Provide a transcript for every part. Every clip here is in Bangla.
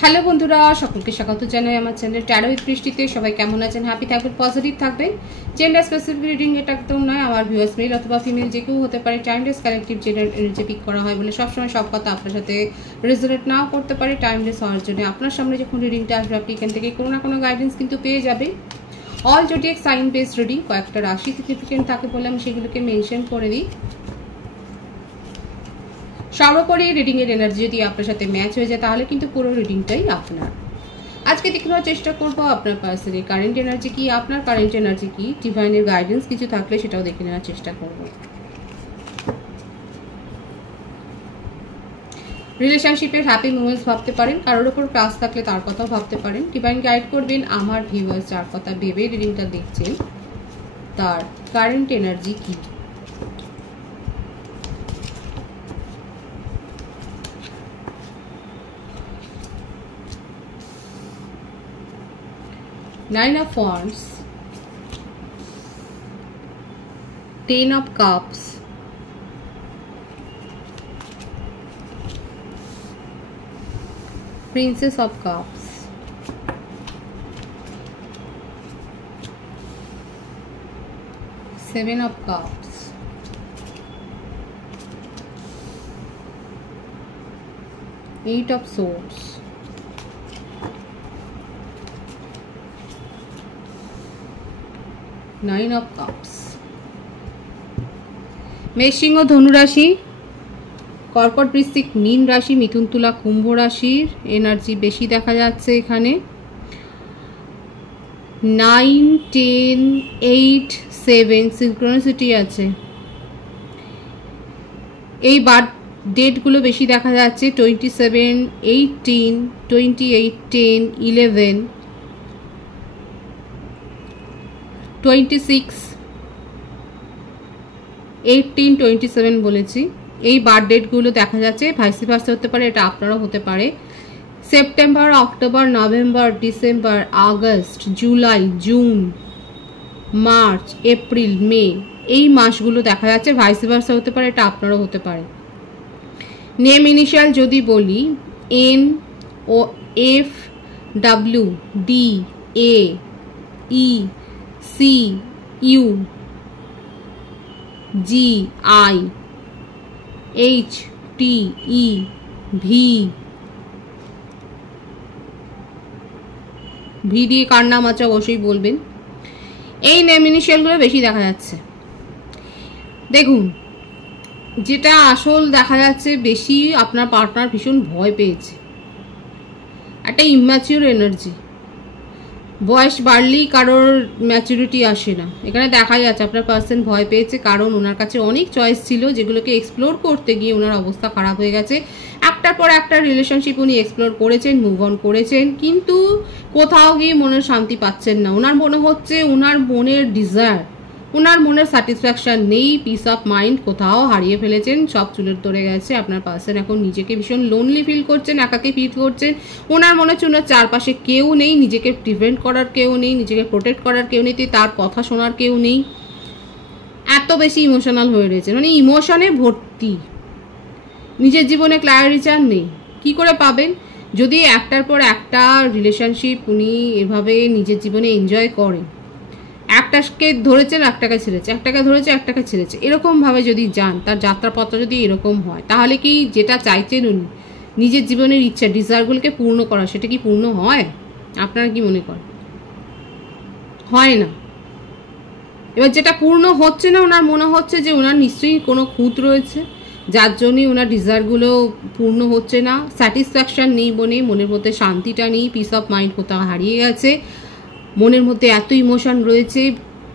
হ্যালো বন্ধুরা, সকলকে স্বাগত জানাই আমার চ্যানেল ট্যারো উইথ বৃষ্টিতে। সবাই কেমন আছেন? হ্যাপি থাকবেন, পজিটিভ থাকবেন। জেন্ডার স্পেসিফিক রিডিং এটা একদম নয়, আমার ভিউয়ার্স মেল অথবা ফিমেল যে কেউ হতে পারে। Timeless collective gender energy pick করা হয় বলে সবসময় সব কথা আপনার সাথে রেজোনেট নাও করতে পারে। টাইমলেস হওয়ার জন্য আপনার সামনে যখন রিডিংটা আসবে আপনি এখান থেকে কোনো না কোনো গাইডেন্স কিন্তু পেয়ে যাবেন। All zodiac sign based reading, কয়েকটা রাশি সিগনিফিকেন্ট থাকে বলে আমি সেগুলোকে মেনশন করে দিই। সর্বোপরি রিডিং এর এনার্জি যদি আপনার সাথে ম্যাচ হয়ে যায় তাহলে কিন্তু পুরো রিডিংটাই আপনার। আজকে দেখে নেওয়ার চেষ্টা করবো আপনার পার্সনের কারেন্ট এনার্জি কি, আপনার কারেন্ট এনার্জি কি, ডিভাইনের গাইডেন্স কিছু থাকলে সেটাও দেখে নেওয়ার চেষ্টা করব। রিলেশনশিপের হ্যাপি মোমেন্টস ভাবতে পারেন, কারোর ওপর ক্রাশ থাকলে তার কথাও ভাবতে পারেন। ডিভাইন গাইড করবেন আমার ভিউয়ার্স যার কথা ভেবে রিডিংটা দেখছেন তার কারেন্ট এনার্জি কি। Nine of Wands, Ten of Cups, Princess of Cups, Seven of Cups, Eight of Swords, Nine of Cups। মেষিং ও ধনু রাশি, কর্কট বৃশ্চিক মীন রাশি, মিথুন তুলা কুম্ভ রাশির এনার্জি বেশি দেখা যাচ্ছে এখানে। 9, 10, 8, 7 সিনক্রোনিসিটি আছে। এই বার্থ ডেটগুলো বেশি দেখা যাচ্ছে। 27, 18, 28, 10, 11, 26, 18, 27 বলেছি। এই বার্থ ডেটগুলো দেখা যাচ্ছে। ভাইস ভার্সা হতে পারে, এটা আপনারও হতে পারে। September, October, November, December, August, July, June, March, April, May এই মাসগুলো দেখা যাচ্ছে। ভাইস ভার্সা হতে পারে, এটা আপনারও হতে পারে। নেম ইনিশিয়াল যদি বলি, এন ও F, W, D, A, E, C, U, G, I, H, T, E, V. V দিয়ে কার নাম আছে অবশ্যই বলবেন। এই নেম ইনিশিয়ালগুলো বেশি দেখা যাচ্ছে। দেখুন, যেটা আসল দেখা যাচ্ছে বেশি, আপনার পার্টনার ভীষণ ভয় পেয়েছে। একটা ইম্যাচিউর এনার্জি। বয়স বাড়লেই কারোর ম্যাচুরিটি আসে না, এখানে দেখা যাচ্ছে আপনার পার্সন ভয় পেয়েছে কারণ ওনার কাছে অনেক চয়েস ছিল যেগুলোকে এক্সপ্লোর করতে গিয়ে ওনার অবস্থা খারাপ হয়ে গেছে। একটার পর একটা রিলেশনশিপ উনি এক্সপ্লোর করেছেন, মুভ অন করেছেন, কিন্তু কোথাও গিয়ে মনের শান্তি পাচ্ছেন না। ওনার মনে হচ্ছে ওনার মনের ডিজায়ার, ওনার মনের স্যাটিসফ্যাকশন নেই, পিস অফ মাইন্ড কোথাও হারিয়ে ফেলেছেন, সব চুলের ধরে গেছে। আপনার পার্সন এখন নিজেকে ভীষণ লোনলি ফিল করছেন, একাকে ফিল করছেন। ওনার মনে হচ্ছে ওনার চারপাশে কেউ নেই, নিজেকে ডিফেন্ড করার কেউ নেই, নিজেকে প্রোটেক্ট করার কেউ নেই, তার কথা শোনার কেউ নেই। এত বেশি ইমোশনাল হয়ে রয়েছে, মানে ইমোশনে ভর্তি। নিজের জীবনে ক্ল্যারিটি নেই। কি করে পাবেন? যদি একটার পর একটা রিলেশনশিপ উনি এভাবে নিজের জীবনে এনজয় করেন, একটাকে ধরেছেন একটাকে ছেড়েছে, একটাকে ধরেছে একটাকে ছেড়েছে, এরকমভাবে যদি যান, তার যাত্রাপথ যদি এরকম হয়, তাহলে কি যেটা চাইছেন উনি নিজের জীবনের ইচ্ছা ডিজায়ারগুলোকে পূর্ণ করা, সেটা কি পূর্ণ হয়? আপনারা কি মনে করেন? হয় না। এবার যেটা পূর্ণ হচ্ছে না, ওনার মনে হচ্ছে যে ওনার নিশ্চয়ই কোনো খুঁত রয়েছে যার জন্যই ওনার ডিজায়ারগুলো পূর্ণ হচ্ছে না। স্যাটিসফ্যাকশন নেই মনে, মনের মধ্যে শান্তিটা নেই, পিস অফ মাইন্ড কোথাও হারিয়ে গেছে। মনের মধ্যে এত ইমোশন রয়েছে,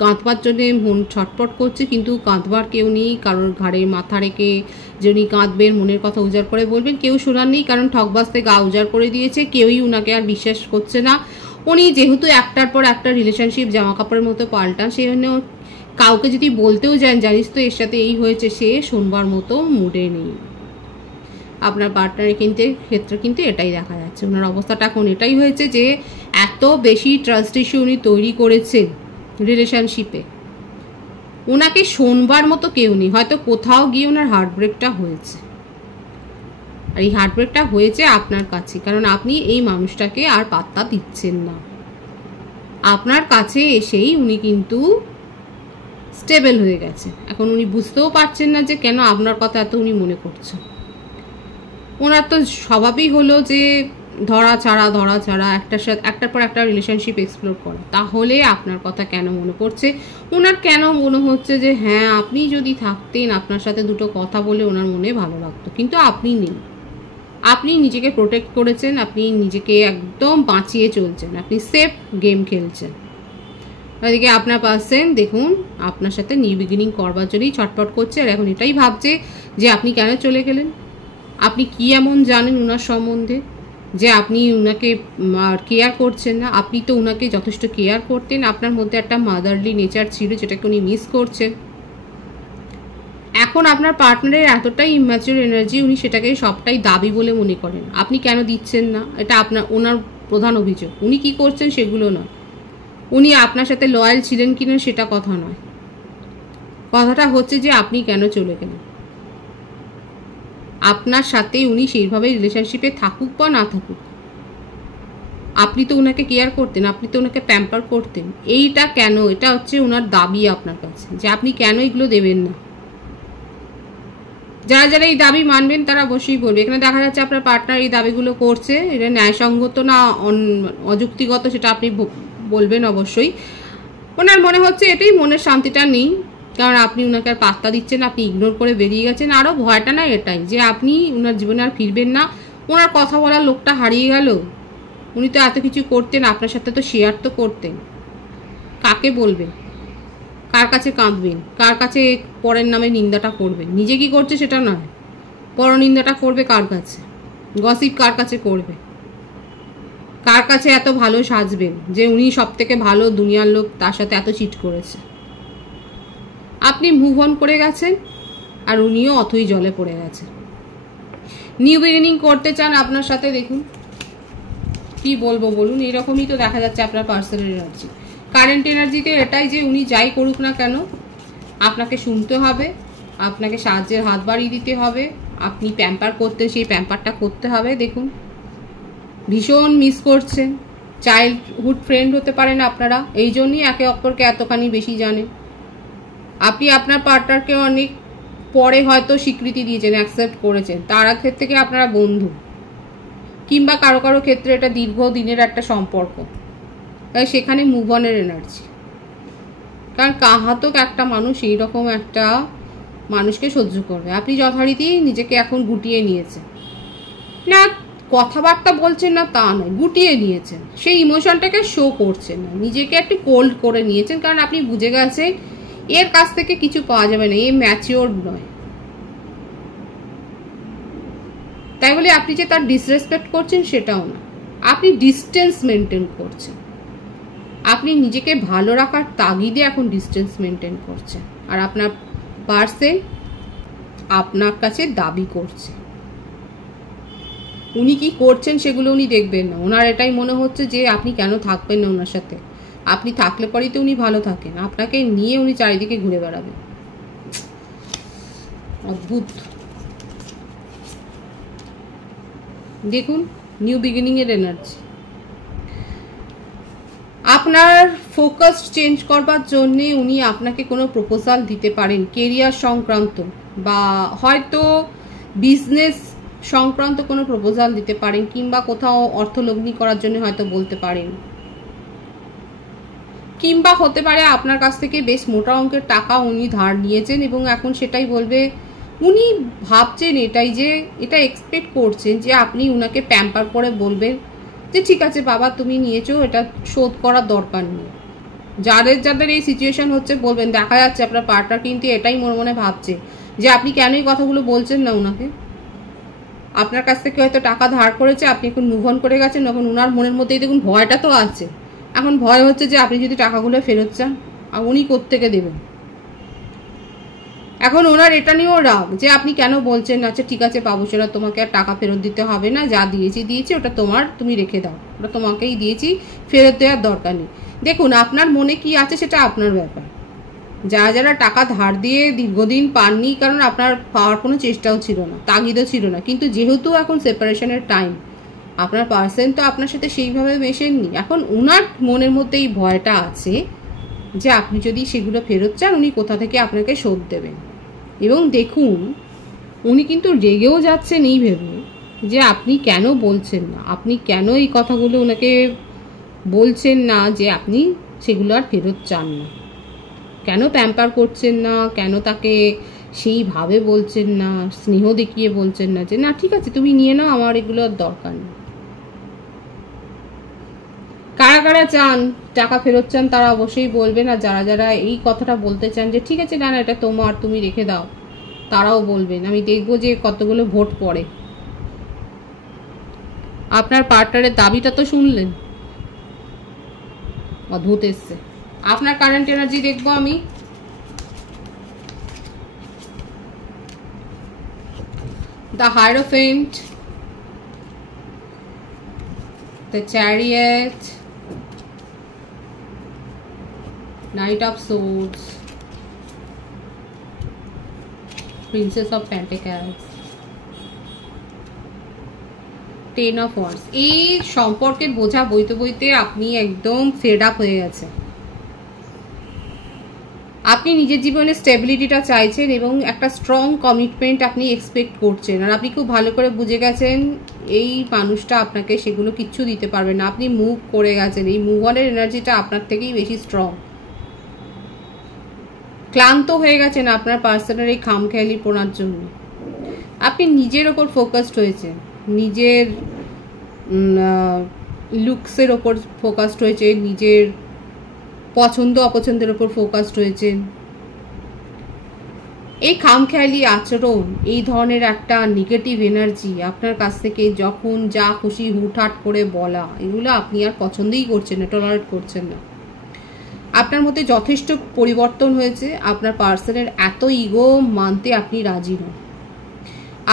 কাঁদবার জন্য মন ছটপট করছে, কিন্তু কাঁদবার কেউ নেই। কারোর ঘাড়ে মাথা রেখে যে উনি কাঁদবেন, মনের কথা উজাড় করে বলবেন, কেউ শোনার নেই, কারণ ঠকবাজতে গা উজাড় করে দিয়েছে। কেউই উনাকে আর বিশ্বাস করছে না। উনি যেহেতু একটার পর একটা রিলেশনশিপ জামা কাপড়ের মতো পাল্টান, সেই জন্য কাউকে যদি বলতেও যান জানিস তো এর সাথে এই হয়েছে, সে শুনবার মতো মুডে নেই। আপনার পার্টনারের ক্ষেত্রে কিন্তু এটাই দেখা যাচ্ছে। ওনার অবস্থাটা এখন এটাই হয়েছে যে এত বেশি ট্রাস্ট ইস্যু উনি তৈরি করেছেন রিলেশনশিপে, ওনাকে শোনবার মতো কেউ নেই। হয়তো কোথাও গিয়ে ওনার হার্টব্রেকটা হয়েছে। আর এই হার্টব্রেকটা হয়েছে আপনার কাছে, কারণ আপনি এই মানুষটাকে আর পাত্তা দিচ্ছেন না। আপনার কাছে এসেই উনি কিন্তু স্টেবল হয়ে গেছে। এখন উনি বুঝতেও পারছেন না যে কেন আপনার কথা এত উনি মনে করছেন। ওনার তো স্বভাবই হলো যে ধরা ছাড়া একটার পর একটা রিলেশনশিপ এক্সপ্লোর করা। তাহলে আপনার কথা কেন মনে পড়ছে? ওনার কেন মনে হচ্ছে যে হ্যাঁ আপনি যদি থাকতেন, আপনার সাথে দুটো কথা বলে ওনার মনে ভালো লাগতো, কিন্তু আপনি নেই। আপনি নিজেকে প্রোটেক্ট করেছেন, আপনি নিজেকে একদম বাঁচিয়ে চলছেন, আপনি সেফ গেম খেলছেন। এদিকে আপনার পার্সন দেখুন আপনার সাথে নিউ বিগিনিং করবার জন্যই ছটফট করছে, আর এখন এটাই ভাবছে যে আপনি কেন চলে গেলেন। আপনি কি এমন জানেন ওনার সম্বন্ধে যে আপনি ওনাকে কেয়ার করছেন না? আপনি তো ওনাকে যথেষ্ট কেয়ার করতেন, আপনার মধ্যে একটা মাদারলি নেচার ছিল যেটাকে উনি মিস করছেন। এখন আপনার পার্টনারের এতটাই ইম্যাচিউর এনার্জি, উনি সেটাকে সবটাই দাবি বলে মনে করেন। আপনি কেন দিচ্ছেন না, এটা ওনার প্রধান অভিযোগ। উনি কি করছেন সেগুলো নয়, উনি আপনার সাথে লয়াল ছিলেন কিনা সেটা কথা নয়। কথাটা হচ্ছে যে আপনি কেন চলে গেলেন। আপনার সাথে উনি সেইভাবে রিলেশনশিপে থাকুক বা না থাকুক, আপনি তো ওনাকে কেয়ার করতেন, আপনি তো ওনাকে প্যাম্পার করতেন। এইটা কেন, এটা হচ্ছে ওনার দাবি আপনার কাছে, যে আপনি কেন এগুলো দেবেন না। যারা যারা এই দাবি মানবেন তারা অবশ্যই বলবে। এখানে দেখা যাচ্ছে আপনার পার্টনার এই দাবিগুলো করছে, এটা ন্যায়সঙ্গত না অযুক্তিগত সেটা আপনি বলবেন অবশ্যই। ওনার মনে হচ্ছে এটাই, মনের শান্তিটা নেই, কারণ আপনি ওনাকে আর পাত্তা দিচ্ছেন, আপনি ইগনোর করে বেরিয়ে গেছেন। আরও ভয়টা না এটাই যে আপনি ওনার জীবনে আর ফিরবেন না, ওনার কথা বলার লোকটা হারিয়ে গেল। উনি তো এত কিছু করতেন, আপনার সাথে তো শেয়ার তো করতেন। কাকে বলবেন, কার কাছে কাঁদবেন, কার কাছে পরের নামে নিন্দাটা করবেন? নিজে কি করছে সেটা নয়, পরনিন্দাটা করবে কার কাছে, গসিপ কার কাছে করবে, কার কাছে এত ভালো সাজবেন যে উনি সব থেকে ভালো দুনিয়ার লোক, তার সাথে এত চিট করেছে। আপনি মুভ অন করে গেছেন আর উনিও অথই জলে পড়ে গেছেন। নিউ বিগিনিং করতে চান আপনার সাথে। দেখুন কি বলবো বলুন, এরকমই তো দেখা যাচ্ছে আপনার পার্সোনাল এনার্জি। কারেন্ট এনার্জিতে এটাই যে উনি যাই করুক না কেন আপনাকে শুনতে হবে, আপনাকে সাহায্যের হাত বাড়িয়ে দিতে হবে, আপনি প্যাম্পার করতেন সেই প্যাম্পারটা করতে হবে। দেখুন ভীষণ মিস করছেন। চাইল্ডহুড ফ্রেন্ড হতে পারেন আপনারা, এই জন্যই একে অপরকে এতখানি বেশি জানেন। আপনি আপনার পার্টনারকে অনেক পরে হয়তো স্বীকৃতি দিয়েছেন, অ্যাকসেপ্ট করেছেন, তার ক্ষেত্রে থেকে আপনারা বন্ধু, কিংবা কারো কারো ক্ষেত্রে এটা দীর্ঘদিনের একটা সম্পর্ক। তাই সেখানে মুভ অনের এনার্জি, কারণ কাহাতক একটা মানুষ এইরকম একটা মানুষকে সহ্য করবে। আপনি যথারীতি নিজেকে এখন গুটিয়ে নিয়েছেন, না কথাবার্তা বলছেন না তা নয়, গুটিয়ে নিয়েছেন, সেই ইমোশনটাকে শো করছেন না, নিজেকে একটু কোল্ড করে নিয়েছেন, কারণ আপনি বুঝে গেছেন এর কাছ থেকে কিছু পাওয়া যাবে না, এ ম্যাচিওর নয়। তাই বলে আপনি যে তার ডিসরেসপেক্ট করছেন সেটাও না, আপনি ডিস্টেন্স মেনটেন করছেন। আপনি নিজেকে ভালো রাখার তাগিদে এখন ডিস্টেন্স মেনটেন করছেন, আর আপনার পার্সন আপনার কাছে দাবি করছে। উনি কি করছেন সেগুলো উনি দেখবেন না, ওনার এটাই মনে হচ্ছে যে আপনি কেন থাকবেন না ওনার সাথে, আপনি থাকলে পরেই তো উনি ভালো থাকেন, আপনাকে নিয়ে উনি চারিদিকে ঘুরে বেড়াবেন। অদ্ভুত। দেখুন নিউ বিগিনিং এর এনার্জি, আপনার ফোকাস চেঞ্জ করবার জন্য উনি আপনাকে কোনো প্রপোজাল দিতে পারেন, কেরিয়ার সংক্রান্ত বা হয়তো বিজনেস সংক্রান্ত কোনো প্রপোজাল দিতে পারেন, কিংবা কোথাও অর্থলগ্নি করার জন্য হয়তো বলতে পারেন, কিংবা হতে পারে আপনার কাছ থেকে বেশ মোটা অঙ্কের টাকা উনি ধার নিয়েছেন এবং এখন সেটাই বলবে। উনি ভাবছেন এটাই, যে এটা এক্সপেক্ট করছেন যে আপনি উনাকে প্যাম্পার করে বলবেন যে ঠিক আছে বাবা তুমি নিয়েছো, এটা শোধ করার দরকার নেই। যাদের যাদের এই সিচুয়েশন হচ্ছে বলবেন। দেখা যাচ্ছে আপনার পার্টনার কিন্তু এটাই মনে মনে ভাবছে যে আপনি কেন এই কথাগুলো বলছেন না উনাকে। আপনার কাছ থেকে হয়তো টাকা ধার করেছে, আপনি এখন মুভ অন করে গেছেন, এখন ওনার মনের মধ্যেই দেখুন ভয়টা তো আছে। এখন ভয় হচ্ছে যে আপনি যদি টাকাগুলো ফেরত চান আর উনি কোত্থেকে দেবেন। এখন ওনার এটা নিয়েও রাগ যে আপনি কেন বলছেন না, আচ্ছা ঠিক আছে বাবুসোনা তোমাকে আর টাকা ফেরত দিতে হবে না, যা দিয়েছি ওটা তোমার, তুমি রেখে দাও, ওটা তোমাকেই দিয়েছি, ফেরত দেওয়ার দরকার নেই। দেখুন আপনার মনে কি আছে সেটা আপনার ব্যাপার, যারা যারা টাকা ধার দিয়ে দীর্ঘদিন পাননি, কারণ আপনার পাওয়ার কোনো চেষ্টাও ছিল না, তাগিদও ছিল না, কিন্তু যেহেতু এখন সেপারেশনের টাইম, আপনার পার্সন তো আপনার সাথে সেইভাবে মেশেননি, এখন উনার মনের মধ্যে এই ভয়টা আছে যে আপনি যদি সেগুলো ফেরত চান উনি কোথা থেকে আপনাকে শোধ দেবেন। এবং দেখুন উনি কিন্তু রেগেও যাচ্ছেন এই ভেবে যে আপনি কেন বলছেন না, আপনি কেন এই কথাগুলো ওনাকে বলছেন না যে আপনি সেগুলো আর ফেরত চান না, কেন প্যাম্পার করছেন না, কেন তাকে সেইভাবে বলছেন না, স্নেহ দেখিয়ে বলছেন না যে না ঠিক আছে তুমি নিয়ে নাও, আমার এগুলো আর দরকার নেই। কারা কারা চান টাকা ফেরত চান তারা অবশ্যই বলবেন, আর যারা যারা এই কথাটা বলতে চান যে ঠিক আছে না না এটা তোমার তুমি রেখে দাও, তারাও বলবেন। আমি দেখবো যে কতগুলো ভোট পড়ে। আপনার পার্টনারের দাবিটা তো শুনলেন, অদ্ভুত এসছে। আপনার কারেন্ট এনার্জি দেখবো আমি। The hierophant, the chariot, Knight of Swords, Princess of Pentacles, Ten of Wands। এই সম্পর্কের বোঝা বইতে বইতে আপনি একদম ফেড আপ হয়ে গেছে। আপনি নিজের জীবনে স্টেবিলিটিটা চাইছেন এবং একটা স্ট্রং কমিটমেন্ট আপনি এক্সপেক্ট করছেন, আর আপনি খুব ভালো করে বুঝে গেছেন এই মানুষটা আপনাকে সেগুলো কিচ্ছু দিতে পারবে না। আপনি মুভ করে গেছেন, এই মুভ অনের এনার্জিটা আপনার থেকেই বেশি স্ট্রং। ক্লান্ত হয়ে গেছেন আপনার পার্সোনাল এই খামখেয়ালি পোনার জন্য। আপনি নিজের ওপর ফোকাসড হয়েছেন, নিজের লুকসের ওপর ফোকাসড হয়েছে, নিজের পছন্দ অপছন্দের ওপর ফোকাসড হয়েছেন। এই খামখেয়ালি আচরণ, এই ধরনের একটা নেগেটিভ এনার্জি আপনার কাছ থেকে যখন যা খুশি হুটহাট করে বলা, এগুলো আপনি আর পছন্দই করছেন না, টলারেট করছেন না। আপনার মধ্যে যথেষ্ট পরিবর্তন হয়েছে, আপনার পার্সনের এত ইগো মানতে আপনি রাজি নন।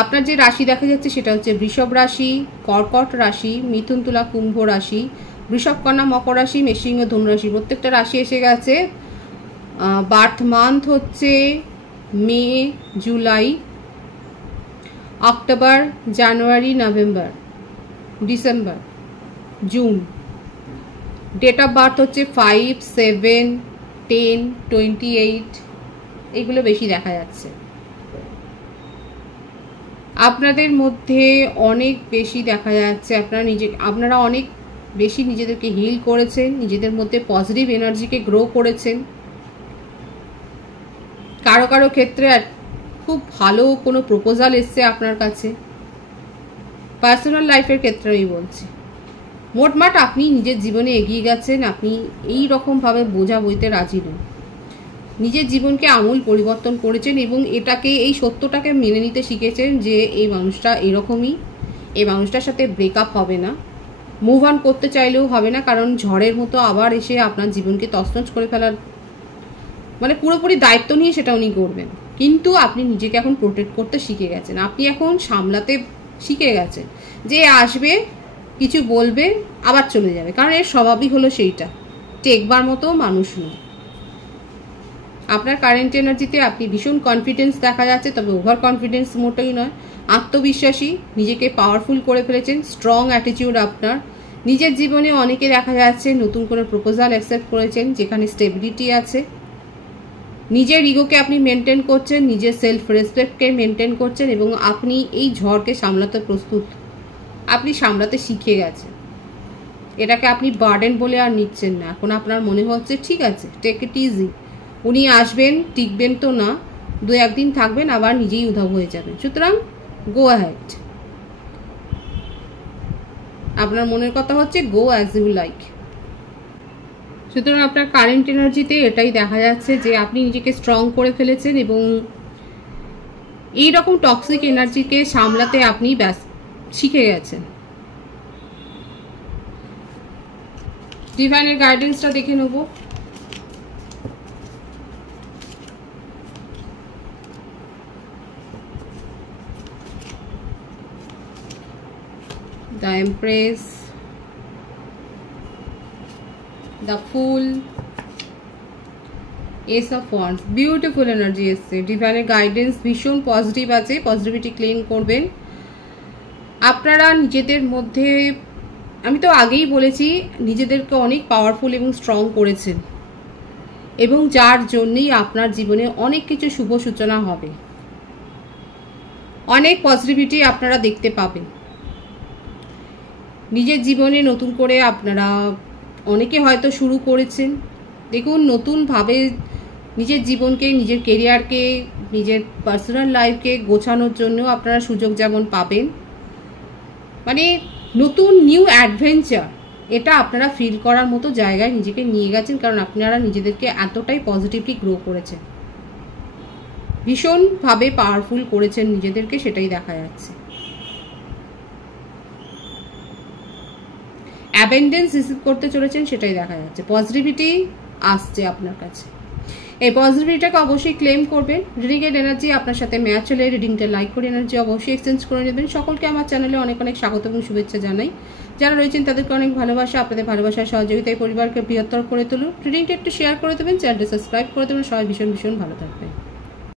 আপনার যে রাশি দেখা যাচ্ছে সেটা হচ্ছে বৃষভ রাশি, কর্কট রাশি, মিথুন তুলা কুম্ভ রাশি, বৃষভ কন্যা মকর রাশি, মেষিংহ ধনু রাশি, প্রত্যেকটা রাশি এসে গেছে। বার্থ মান্থ হচ্ছে May, July, October, January, November, December, June. Date of birth হচ্ছে 5, 7, 10, 28, এগুলো বেশি দেখা যাচ্ছে। আপনাদের মধ্যে অনেক বেশি দেখা যাচ্ছে আপনারা অনেক বেশি নিজেদেরকে হিল করেছেন, নিজেদের মধ্যে পজিটিভ এনার্জিকে গ্রো করেছেন। কারো কারো ক্ষেত্রে খুব ভালো কোনো প্রপোজাল এসছে আপনার কাছে, পার্সোনাল লাইফের ক্ষেত্রে আমি বলছি। মোটমাট আপনি নিজের জীবনে এগিয়ে গেছেন, আপনি এই রকমভাবে বোঝা বইতে রাজি নন, নিজের জীবনকে আমূল পরিবর্তন করেছেন এবং এটাকে, এই সত্যটাকে মেনে নিতে শিখেছেন যে এই মানুষটা এরকমই, এই মানুষটার সাথে ব্রেকআপ হবে না, মুভ অন করতে চাইলেও হবে না, কারণ ঝড়ের মতো আবার এসে আপনার জীবনকে তছনছ করে ফেলার মানে পুরোপুরি দায়িত্ব নিয়ে সেটা উনি করবেন। কিন্তু আপনি নিজেকে এখন প্রোটেক্ট করতে শিখে গেছেন, আপনি এখন সামলাতে শিখে গেছেন যে আসবে কিছু বলবে আবার চলে যাবে, কারণ এর স্বভাবই হলো সেইটা, টেকবার মতো মানুষ নয়। আপনার কারেন্ট এনার্জিতে আপনি ভীষণ কনফিডেন্স দেখা যাচ্ছে, তবে ওভার কনফিডেন্স মোটেই নয়, আত্মবিশ্বাসী, নিজেকে পাওয়ারফুল করে ফেলেছেন, স্ট্রং অ্যাটিটিউড আপনার। নিজের জীবনে অনেকে দেখা যাচ্ছে নতুন করে প্রপোজাল অ্যাকসেপ্ট করেছেন যেখানে স্টেবিলিটি আছে। নিজের ইগোকে আপনি মেনটেন করছেন, নিজের সেলফ রেসপেক্টকে মেনটেন করছেন এবং আপনি এই ঝড়কে সামলাতে প্রস্তুত, আপনি সামলাতে শিখে গেছেন। এটাকে আপনি বার্ডেন বলে আর নিচ্ছেন না, এখন আপনার মনে হচ্ছে ঠিক আছে টেক ইট ইজি, উনি আসবেন টিকবেন তো না, 2-1 দিন থাকবেন আবার নিজেই উধাও হয়ে যাবেন, সুতরাং গো অ্যাহেড। আপনার মনের কথা হচ্ছে গো অ্যাজ ইউ লাইক। সুতরাং আপনার কারেন্ট এনার্জিতে এটাই দেখা যাচ্ছে যে আপনি নিজেকে স্ট্রং করে ফেলেছেন এবং এই রকম টক্সিক এনার্জিকে সামলাতে আপনি শিখে গেছেন। ডিভাইনের গাইডেন্সটা দেখে নেব। The empress, the full, S of wands, beautiful energy এসছে, ডিভাইনের গাইডেন্স ভীষণ পজিটিভ আছে, পজিটিভিটি ক্লেম করবেন। আপনারা নিজেদের মধ্যে, আমি তো আগেই বলেছি, নিজেদেরকে অনেক পাওয়ারফুল এবং স্ট্রং করেছেন, এবং যার জন্যই আপনার জীবনে অনেক কিছু শুভ সূচনা হবে, অনেক পজিটিভিটি আপনারা দেখতে পাবেন নিজের জীবনে। নতুন করে আপনারা অনেকে হয়তো শুরু করেছেন, দেখুন নতুনভাবে নিজের জীবনকে, নিজের কেরিয়ারকে, নিজের পার্সোনাল লাইফকে গোছানোর জন্য আপনারা সুযোগ যেমন পাবেন, মানে নতুন নিউ অ্যাডভেঞ্চার, এটা আপনারা ফিল করার মতো জায়গায় নিজেকে নিয়ে গেছেন, কারণ আপনারা নিজেদেরকে এতটাই পজিটিভলি গ্রো করেছেন, ভীষণভাবে পাওয়ারফুল করেছেন নিজেদেরকে, সেটাই দেখা যাচ্ছে। অ্যাবেন্ডেন্স রিসিভ করতে চলেছেন, সেটাই দেখা যাচ্ছে। পজিটিভিটি আসছে আপনার কাছে, এই পজিটিভিটিটাকে অবশ্যই ক্লেম করবেন। রিডিংয়ের এনার্জি আপনার সাথে ম্যাচ হলে রিডিংটা লাইক করে এনার্জি অবশ্যই এক্সচেঞ্জ করে নেবেন। সকলকে আমার চ্যানেলে অনেক অনেক স্বাগত এবং শুভেচ্ছা জানাই। যারা রয়েছেন তাদেরকে অনেক ভালোবাসা, আপনাদের ভালোবাসার সহযোগিতায় পরিবারকে বৃহত্তর করে তুলুন। রিডিংটা একটু শেয়ার করে দেবেন, চ্যানেলটা সাবস্ক্রাইব করে দেবেন। সবাই ভীষণ ভীষণ ভালো থাকবেন।